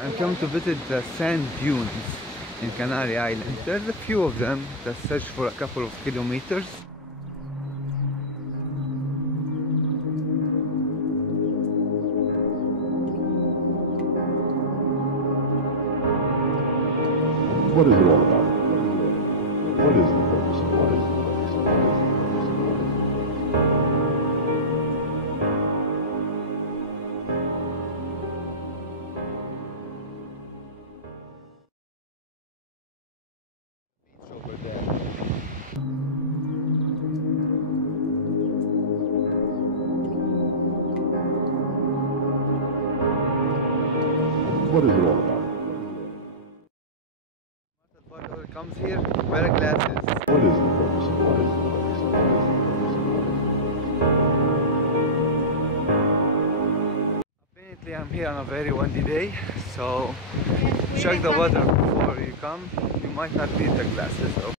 I'm come to visit the sand dunes in Canary Island. There's a few of them that stretch for a couple of kilometers. What is it all about? What is the purpose of life? Over there. What is it all about? Whoever comes here, wear glasses. What is the purpose of life? Apparently I'm here on a very windy day, so check the weather before you come. You might not need the glasses though.